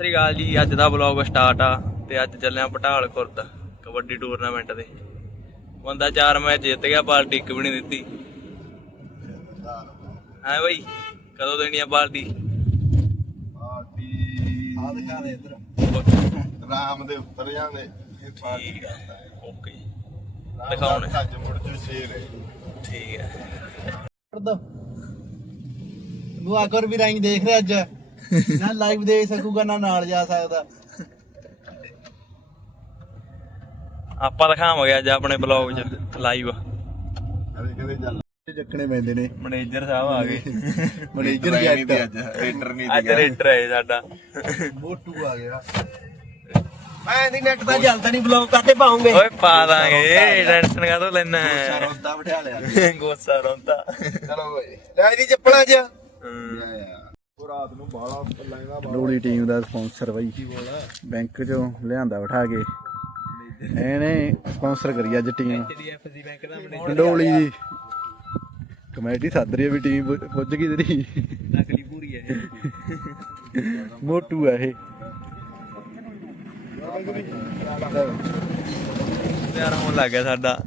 ਸ੍ਰੀ ਅਕਾਲ ਜੀ ਅੱਜ ਦਾ vlog start ਆ ਤੇ ਅੱਜ ਚੱਲੇ ਆ ਪਟਾਲ ਖੁਰਦ ਕਬੱਡੀ ਟੂਰਨਾਮੈਂਟ ਦੇ ਬੰਦਾ ਚਾਰ ਮੈਚ ਜਿੱਤ ਗਿਆ ਪਾਰਟੀ ਇੱਕ ਵੀ ਨਹੀਂ ਦਿੱਤੀ। ਹਾਂ ਬਈ ਕਦੋਂ ਦੇਣੀ ਆ ਪਾਰਟੀ? ਪਾਰਟੀ ਆ ਦਿਖਾ ਦੇ ਇੱਧਰ। ਰਾਮ ਦੇ ਉੱਤਰ ਜਾਂਦੇ ਇਹ ਪਾਰਟੀ ਠੀਕ ਹੈ ਓਕੇ ਦਿਖਾਉਣੇ। ਅੱਜ ਮੁੜ ਜੂ ਸ਼ੇਰ। ਹੈ ਠੀਕ ਹੈ ਨੂੰ ਆਕਰ ਵੀ ਰਾਈਂ ਦੇਖ ਰਿਹਾ ਅੱਜ। ਨਾ ਲਾਈਵ ਦੇਖ ਸਕੂਗਾ ਨਾ ਨਾਲ ਜਾ ਸਕਦਾ। ਆਪਾਂ ਦਿਖਾਵਾਂਗੇ ਅੱਜ ਆਪਣੇ ਬਲੌਗ 'ਚ ਲਾਈਵ ਅਰੇ ਕਹਿੰਦੇ ਚੱਲ ਚੱਕਣੇ ਪੈਂਦੇ ਨੇ। ਮੈਨੇਜਰ ਸਾਹਿਬ ਆ ਗਏ। ਮੈਨੇਜਰ ਵੀ ਅੱਜ ਅੱਜ। ਰੇਟਰ ਨਹੀਂ ਅੱਜ ਰੇਟਰ ਹੈ ਸਾਡਾ। ਮੋਟੂ ਆ ਗਿਆ। ਮੈਂ ਨਹੀਂ ਨੈਟ ਦਾ ਚੱਲਦਾ ਨਹੀਂ ਬਲੌਗ ਕਾਤੇ ਪਾਉਂਗੇ। ਓਏ ਪਾ ਦਾਂਗੇ। ਟੈਨਸ਼ਨ ਕਾਹਤੋਂ ਲੈਣਾ ਰੋਂਦਾ ਬਿਠਾ ਲਿਆ। ਗੋਸਾ ਰੋਂਦਾ। ਚਲੋ ਓਏ। ਲੈ ਦੀ ਚੱਪਲਾਂ 'ਚ। ਰਾਤ ਨੂੰ ਬਾਲਾ ਲੈਂਦਾ ਲੋੜੀ ਟੀਮ ਦਾ ਸਪਾਂਸਰ ਬਾਈ। ਬੈਂਕ 'ਚੋਂ ਲਿਆਂਦਾ ਬਿਠਾ ਕੇ। ਇਹਨੇ ਸਪਾਂਸਰ ਕਰੀ ਅੱਜ ਟੀਮ ਐਚਡੀਐਫਸੀ ਬੈਂਕ ਦਾ ਕਮੇਟੀ ਸੱਦ ਰਹੀ ਹੈ ਵੀ ਟੀਮ ਪੁੱਜ ਗਈ ਤੇਰੀ। ਨਕਲੀ ਪੂਰੀ ਹੈ ਮੋਟੂ ਆ ਇਹ। ਯਾਰ ਹੁਣ ਲੱਗ ਗਿਆ ਸਾਡਾ।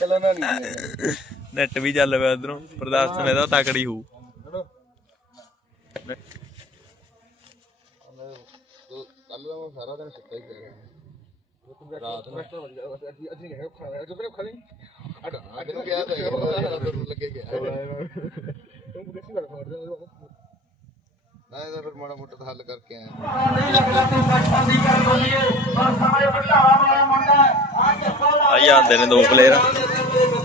ਚੱਲਣਾ ਨਹੀਂ। ਨੈਟ ਵੀ ਚੱਲ ਪਿਆ ਉਧਰੋਂ। ਪ੍ਰਦਰਸ਼ਨ ਇਹਦਾ ਤਕੜੀ ਹੋਊ। ਕੱਲ ਦਾ ਮੈਂ ਸਾਰਾ ਦਿਨ ਸੁੱਤਾ ਹੀ ਪਿਆ ਰਾਤ ਨੂੰ ਅੱਜ ਨਹੀਂ ਹੈਗਾ ਖਾਣਾ ਅੱਜ ਮੈਨੂੰ ਖਾਣੀ ਅੱਜ ਨੂੰ ਗਿਆ ਤਾਂ ਲੱਗੇ ਗਿਆ ਤੂੰ ਕਿੱਥੇ ਗੱਲ ਕਰਦੇ ਹੋ ਨਾ ਇਹਦਾ ਫਿਰ ਮਾੜਾ ਮੋਟਾ ਤਾਂ ਹੱਲ ਕਰਕੇ ਆਇਆ ਆ ਜਾਂਦੇ ਨੇ ਦੋ ਪਲੇਅਰ ਲੱਗਿਆ ਪਿਆ ਕੱਟ ਕਬੂਤਰ ਬਿਲਕੁਲਾਂ ਤੋਂ ਬੋਟੀ ਚ ਉੜਦੇ ਨਾ ਉਮਰ ਵਕਤ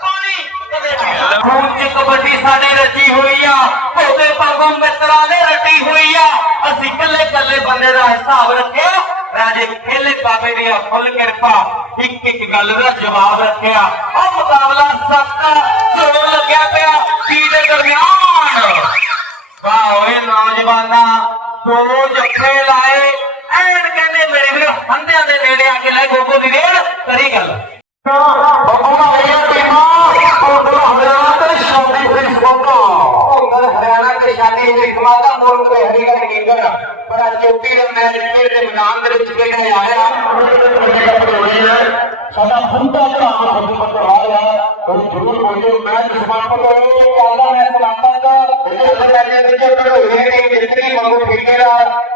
ਪਾਣੀ ਕਦੇ ਹੁਣ ਚ ਕਬੱਡੀ ਸਾਡੇ ਰਚੀ ਹੋਈ ਆ ਉਹਦੇ ਪਾਗੋਂ ਮਿੱਤਰਾਂ ਨੇ ਰੱਟੀ ਹੋਈ ਆ ਅਸੀਂ ਕੱਲੇ ਕੱਲੇ ਬੰਦੇ ਬਾਬੇ ਦੀ ਆ ਫੁੱਲ ਕਿਰਪਾ, ਇੱਕ ਇੱਕ ਗੱਲ ਦਾ ਜਵਾਬ ਰੱਖਿਆ। ਉਹ ਮੁਕਾਬਲਾ ਸੱਤਾ ਜੋੜ ਲੱਗਿਆ ਪਿਆ ਕੀ ਦੇ ਦਰਮਿਆਨ। ਵਾਹ ਓਏ ਨੌਜਵਾਨਾ, ਦੋ ਜੱਫੇ ਲਾਏ। ਐਨ ਕਹਿੰਦੇ ਮੇਰੇ ਵੀਰ ਹੰਦਿਆਂ ਦੇ ਨੇੜੇ ਆ ਕੇ ਲੈ ਗੋਗੋ ਦੀ ਰੇਡ ਕਰੀ ਗੱਲ। ਬੱਬੂਆ ਭਈਆ ਟੀਮਾਂ ਉਧਰ ਹਰਿਆਣਾ ਤੇ ਸ਼ਾਦੀ ਹੋਈ ਸੋਗਾ ਉਧਰ ਹਰਿਆਣਾ ਤੇ ਸ਼ਾਦੀ ਹੋਈ ਸਮਾਦਾ ਮੁਲਕ ਦੇ ਹਰੀਗੜ ਗੇਂਦਰ ਬੜਾ ਚੋਟੀ ਦਾ ਮੈਚ ਖੇਡ ਦੇ ਮੈਦਾਨ ਦੇ ਵਿੱਚ ਖੇਡਿਆ ਆਇਆ। ਫੁੰਦਾ ਭਰਾ ਹੰਦੀ ਪਤਵਾਲ ਹੈ ਉਹ ਜ਼ਰੂਰ ਬੋਲਿਓ ਮੈਚ ਸਮਾਪਤ ਹੋਇਆ ਆਲਾ ਮੈਂ ਸਲਾਮਾਂਗਾ ਮੈਚ ਦੇ ਵਿੱਚ ਘੜੋਏ ਦੀ ਮਿਸਤਰੀ ਵਾਂਗੂ ਖੇਡੇਗਾ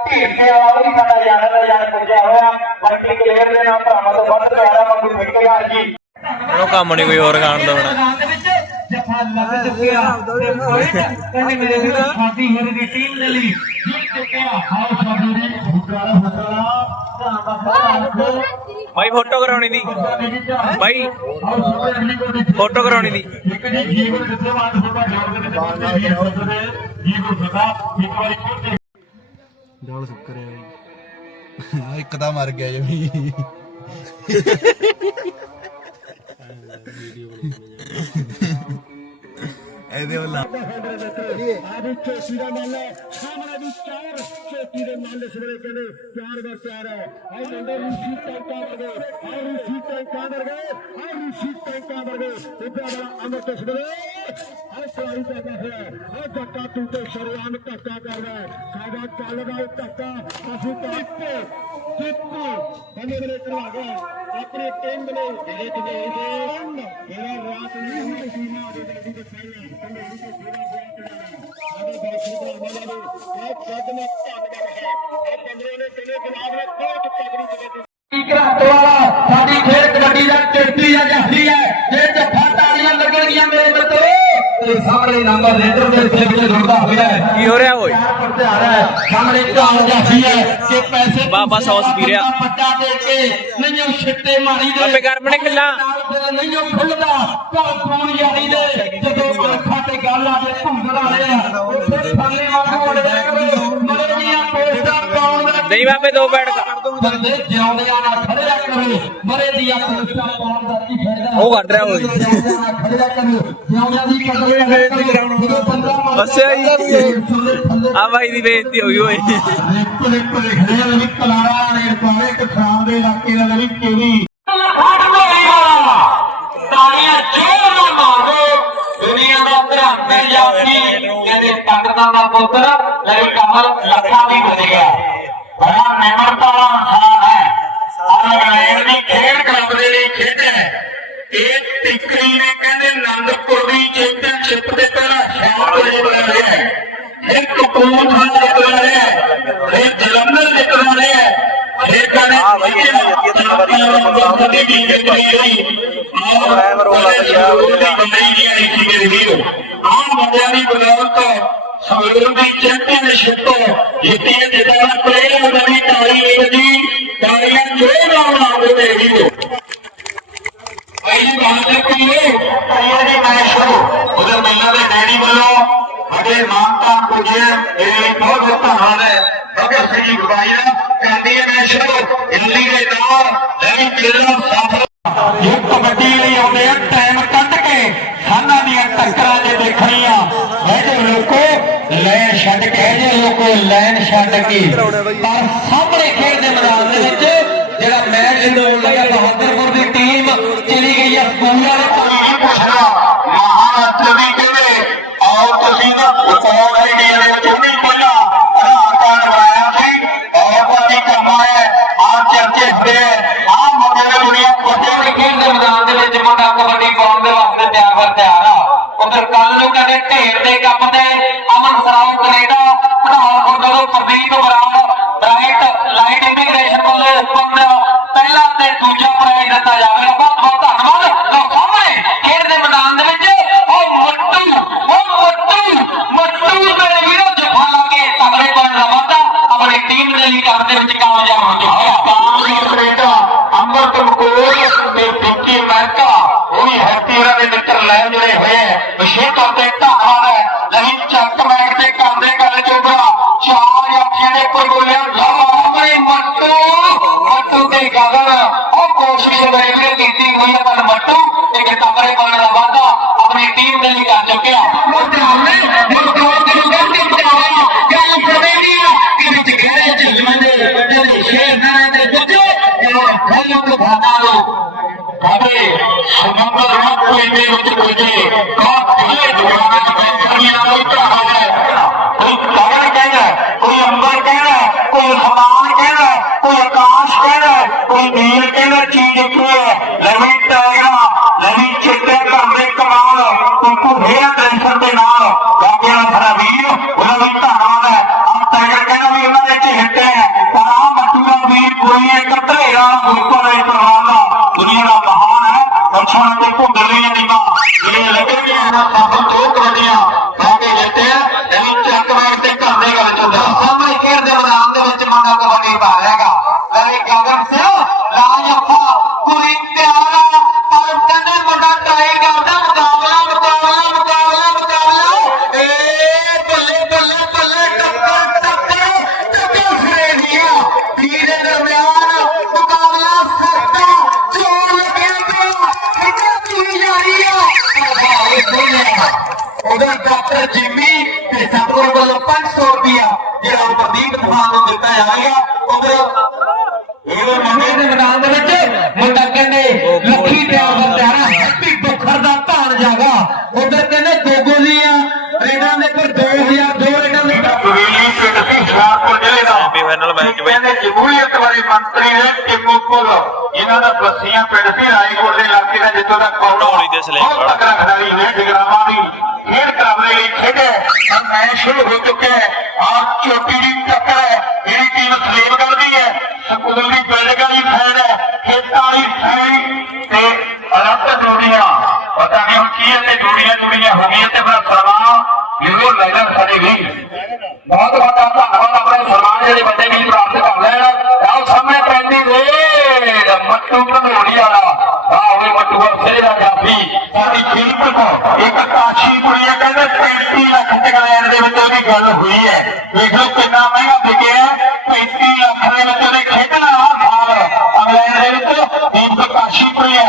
ਢੀਠੇ ਵਾਲਾ ਵੀ ਸਾਡਾ ਯਾਰ ਦਾ ਯਾਰ ਪੁੱਜਿਆ ਹੋਇਆ। ਬਾਕੀ ਪਲੇਅਰ ਦੇ ਨਾਲ ਭਰਾਵਾਂ ਤੋਂ ਵੱਧ ਪਿਆਰਾ ਵਾਂਗੂ ਖੇਡੇਗਾ ਜੀ। ਇਹਨੂੰ ਕੰਮ ਨਹੀਂ ਕੋਈ ਹੋਰ ਖਾਣ ਦਾ ਵਿੱਚ ਜਫਾ ਲੱਗ ਚੁੱਕਿਆ ਤੇ ਕੋਈ ਕਹਿੰਦੇ ਮੇਰੇ ਵੀਰ ਸਾਡੀ ਹਿਰ ਦੀ ਟੀਮ ਦੇ ਲਈ ਜਿੱਤ ਚੁੱਕਿਆ ਹਾਲ ਸਾਡੀ ਦੀ ਹੁਕਰਾ ਹੁਕਰਾ ਬਾਈ ਫੋਟੋ ਕਰਾਉਣੀ ਦੀ। ਬਾਈ ਫੋਟੋ ਕਰਾਉਣੀ ਦੀ। ਇੱਕ ਜੀ ਜੀਵਨ ਜਿੱਥੇ ਬਾਅਦ ਹੋਗਾ ਜੋੜ ਦੇ ਵਿੱਚ ਜੀਵਨ ਸਦਾ ਇੱਕ ਵਾਰੀ ਖੋਤੇ ਜੋਲ ਸੁੱਕਰਿਆ ਬਈ ਇੱਕ ਤਾਂ ਮਰ ਗਿਆ ਜਮੀ। ਇਹਦੇ ਵੱਲ ਆਦੀ ਚੋਟੀ ਦਾ ਸਾਹਮਣੇ ਦੀ ਚਾਰ ਚੋਟੀ ਦੇ ਮੱਲ ਇਸ ਵੇਲੇ ਕਹਿੰਦੇ ਚਾਰ ਦਾ ਚਾਰ ਹੈ ਆਈ ਨੰਦਰ ਰੂਸੀ ਟੈਂਕਾਂ ਵਰਗੇ ਆਈ ਰੂਸੀ ਟੈਂਕਾਂ ਵਰਗੇ ਆਈ ਰੂਸੀ ਟੈਂਕਾਂ ਵਰਗੇ ਉੱਪਰ ਵਾਲਾ ਅਮਰ ਇਸ ਵੇਲੇ ਆਈ ਸਵਾਰੀ ਪੈਦਾ ਹੋਇਆ ਆਈ ਜੱਟਾ ਤੂੰ ਸ਼ਰਿਆਮ ਧੱਕਾ ਕਰਦਾ ਸਾਡਾ ਚੱਲਦਾ ਧੱਕਾ ਅਸੀਂ ਟਿੱਪੇ ਟਿੱਪੇ ਬੰਦੇ ਮੇਰੇ ਕਰਵਾ ਗਿਆ ਆਪਣੇ ਟੀਮ ਦੇ ਜਿਹੜੇ ਕਿਤੇ ਇਹਦਾ ਰਾਤ ਨੂੰ ਨਹੀਂ ਸੀਨਾ ਦੇ ਦੇ ਦੇ ਪਹਿਲਾਂ ਕਹਿੰਦੇ ਇਹ ਸੇਵਾ ਬਹੁਤ ਆਦੇ ਦਰਸ਼ਕਾਂ ਵਾਲਾ ਨੂੰ ਇਹ ਕੱਦ ਨੇ ਧੰਨਵਾਦ ਹੈ। ਇਹ ਬੰਦੇ ਨੇ ਕਿਨੇ ਜਵਾਬ ਨੇ ਬਹੁਤ ਤਗੜੀ ਜਗ੍ਹਾ ਘਰਾਟ ਵਾਲਾ, ਸਾਡੀ ਖੇਡ ਕਬੱਡੀ ਦਾ ਚਿੱਟੀ ਆ ਜਹਰੀ ਹੈ ਜੇ ਜੱਫਾ ਸਾਹਮਣੇ ਨੰਬਰ ਰੇਡਰ ਦੇ ਸਿਰ ਵਿੱਚ ਰੁੜਦਾ ਹੋਇਆ ਹੈ। ਕੀ ਹੋ ਰਿਹਾ ਓਏ? ਪ੍ਰਤਿਆਰ ਹੈ। ਸਾਹਮਣੇ ਕਾਲ ਜਾਫੀ ਹੈ ਕਿ ਪੈਸੇ ਬਾਬਾ ਸੌਸ ਪੀ ਰਿਹਾ। ਪੱਟਾ ਦੇ ਕੇ ਨਹੀਂ ਉਹ ਛਿੱਟੇ ਮਾਰੀ ਦੇ। ਬਾਬੇ ਕਰਮ ਨੇ ਖਿੱਲਾ। ਨਾਲ ਫਿਰ ਨਹੀਂ ਉਹ ਖੁੱਲਦਾ। ਘਰ ਕੌਣ ਯਾਰੀ ਦੇ? ਜਦੋਂ ਅੱਖਾਂ ਤੇ ਗੱਲ ਆ ਜੇ ਭੁੰਗੜ ਵਾਲੇ ਆ ਉੱਥੇ ਥੱਲੇ ਵਾਂਗੂ ਅੜ ਜਾਵੇ ਮਰੇ ਦੀਆਂ ਪੋਸਟਾਂ ਪਾਉਣ ਦਾ ਨਹੀਂ ਬਾਬੇ ਦੋ ਬੈਠ ਬੰਦੇ ਜਿਉਂਦਿਆਂ ਨਾਲ ਖੜਿਆ ਕਰੋ ਮਰੇ ਦੀਆਂ ਵੀ ਆਪਣੇ ਉੱਤੇ ਪਾਉਣ ਦਾ ਕੀ ਫਾਇਦਾ? ਉਹ ਕੱਢ ਰਿਹਾ ਹੋਈ ਖੜਿਆ ਕਰੂ ਜਿਉਂਦਿਆਂ ਦੀ ਕਦਰ ਅੱਛਾ ਜੀ ਆ ਬਾਈ ਦੀ ਬੇਇੱਜ਼ਤੀ ਹੋ ਗਈ ਓਏ ਲਿਪ ਲਿਪ ਲਿਖਦੇ ਨੇ ਕਲਾਰਾ ਨੇ ਪਾਵੇ ਕਿਸਾਨ ਦੇ ਇਲਾਕੇ ਦਾ ਵੀ ਕਿਹੜੀ? ਤਾਲੀਆਂ ਜੋਰ ਨਾਲ ਮਾਰੋ। ਦੁਨੀਆ ਦਾ ਧਰਮ ਜਾਤੀ ਕਹਿੰਦੇ ਪੰਡਤਾਂ ਦਾ ਪੁੱਤਰ ਲਈ ਕਮਲ ਲੱਖਾਂ ਵੀ ਗੁਜ਼ਰ ਗਿਆ। ਬੜਾ ਨਿਮਰਤਾ ਵਾਲਾ ਇਨਸਾਨ ਹੈ ਆਨਲਾਈਨ ਦੀ ਖੇਡ ਕਲੱਬ ਦੇ ਲਈ ਖੇਡਿਆ ਇਹ ਟਿਕਰੀ ਨੇ ਕਹਿੰਦੇ ਆਨੰਦਪੁਰ ਦੀ ਚੈਂਪੀਅਨਸ਼ਿਪ ਦੇ ਪਹਿਲਾਂ ਸ਼ਾਮ ਵਜੇ ਬਣਾ ਲਿਆ ਹੈ। ਇਹ ਕਪੂਰਥਲਾ ਜਿੱਤਣਾ ਰਿਹਾ ਹੈ। ਇਹ ਜਲੰਧਰ ਜਿੱਤਣਾ ਰਿਹਾ ਹੈ। ਇਹ ਕਹਿੰਦੇ ਹਾਂ ਬਈ, ਇਹ ਵੀ ਵਧੀਆ ਤਰੀਕੇ ਨਾਲ ਵਧੀਆ ਵਧੀਆ ਵਧੀਆ ਦੀ ਟੀਮ ਜਿੱਤ ਰਹੀ ਹੈ ਡਰਾਈਵਰ ਵਾਲਾ ਬੱਚਾ ਆਮ ਬੰਦਿਆਂ ਦੀ ਬਦੌਲਤ ਸੰਗਰੂਰ ਦੀ ਚੈਂਪੀਅਨਸ਼ਿਪ ਜਿੱਤੀ ਹੈ ਪਲੇਅਰ ਦਾ ਵੀ ਤਾਲੀ ਵੱਜੀ ਤਾਲੀਆਂ ਜੋਰ ਨਾਲ ਮਾਰਦੇ ਨੇ ਵੀਰੋ ਪਹਿਲੀ ਬਾਤ ਹੈ ਕਿ ਇਹ ਦੀ ਮੈਚ ਸ਼ੁਰੂ। ਉਹਦੇ ਮੇਲਾ ਦੇ ਡੈਡੀ ਵੱਲੋਂ ਸਾਡੇ ਮਾਨਤਾ ਪੁੱਜੇ, ਇਹ ਲਈ ਬਹੁਤ ਬਹੁਤ ਧੰਨਵਾਦ ਹੈ। ਭਗਤ ਸਿੰਘ ਜੀ ਗਵਾਇਆ ਕਹਿੰਦੀ ਹੈ ਮੈਚ ਸ਼ੁਰੂ। ਦਿੱਲੀ ਦੇ ਨਾਲ ਰਵੀ ਤੇਰਾ ਸਾਥ ਇਹ ਕਬੱਡੀ ਲਈ ਆਉਂਦੇ ਆ ਟਾਈਮ ਕੱਢ ਕੇ ਸਾਨਾਂ ਦੀਆਂ ਟੱਕਰਾਂ ਜੇ ਦੇਖਣੀਆਂ ਇਹ ਜੇ ਲੋਕੋ ਲੈਣ ਛੱਡ ਕੇ ਇਹ ਜੇ ਲੋਕੋ ਲੈਣ ਛੱਡ ਕੇ। ਪਰ ਇਹ ਖੱਲ ਤੋਂ ਭਾਣਾ ਲੋ ਬਾਬੇ ਸਮੁੰਦਰ ਨਾ ਕੋਈ ਦੇ ਵਿੱਚ ਪੁੱਜੇ ਕਾਹ ਕਿਲੇ ਦੁਆਰਾ ਦੇ ਬੈਠੀਆਂ ਨਾਲ ਉਧਰ ਕਹਿੰਦੇ ਦੋ ਗੋਲੀਆਂ ਰੇਡਾਂ ਦੇ ਪਰ 2002 ਰੇਡਾਂ ਦੇ ਪਵੇਲੀ ਪਿੰਡ ਸੀ ਹੁਸ਼ਿਆਰਪੁਰ ਜ਼ਿਲ੍ਹੇ ਦਾ ਸੈਮੀਫਾਈਨਲ ਮੈਚ ਵਿੱਚ। ਕਹਿੰਦੇ ਜਮਹੂਰੀਅਤ ਬਾਰੇ ਮੰਤਰੀ ਨੇ ਟਿੰਮੂ ਪੁੱਲ ਇਹਨਾਂ ਦਾ ਬੱਸੀਆਂ ਪਿੰਡ ਸੀ ਰਾਏਕੋਟ ਦੇ ਇਲਾਕੇ ਦਾ ਜਿੱਥੋਂ ਦਾ ਕੌੜਾ ਧੌਲੀ ਦੇ ਸਲੇਮ ਬਹੁਤ ਤਕੜਾ ਖਿਡਾਰੀ ਨੇ ਜਗਰਾਵਾਂ ਦੀ। ਖੇਡ ਕਰਾਉਣ ਲਈ ਖੇਡੇ ਤਾਂ ਮੈਚ ਸ਼ੁਰੂ ਹੋ ਚੁੱਕਿਆ ਹੈ। ਆਹ ਚੋਟੀ ਦੀ நம்முடைய